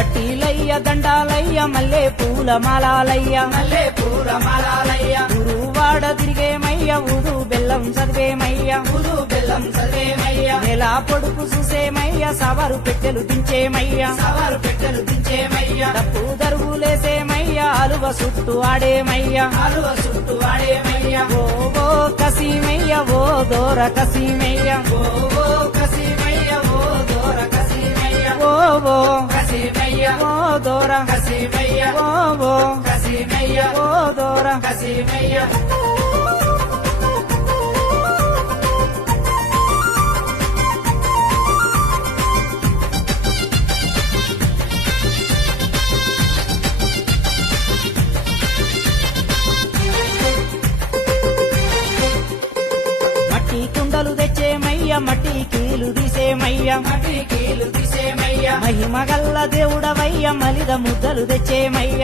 గట్టిలయ్య దండాలయ్య మల్లె పూల మాలాలయ్య మల్లె పూల మాలాలయ్య గురువాడ తిరిగేమయ్య ఊదు బెల్లం చదివేమయ్య ఊదు బెల్లం చదివేమయ్య నెల పొడుపు చూసేమయ్య సవరు పెట్టెలు దించేమయ్య సవారు పెట్టెలు దించేమయ్య తప్పు దరువులేసేమయ్య అలువ చుట్టూ ఆడేమయ్య ఆలువ చుట్టూ వాడేమయ్య ఓ ఓ కసీమయ్య ఓ దోర కసీమయ్య ఓ ఓ కసీమయ్య ఓ దోర కసీమయ్య ఓ ఓ కసీమయ్య ఓ దోర కసీమయ్య ఓ ఓ కసీమయ్య ఓ దోర కసీమయ్య మట్టి కుండలు తెచ్చేమయ్య మట్టి కీలు తీసేమయ్య మట్టి కీలు తీసేమయ్య మహిమగల్ల దేవుడవయ్య మలిద ముద్దలు తెచ్చేమయ్య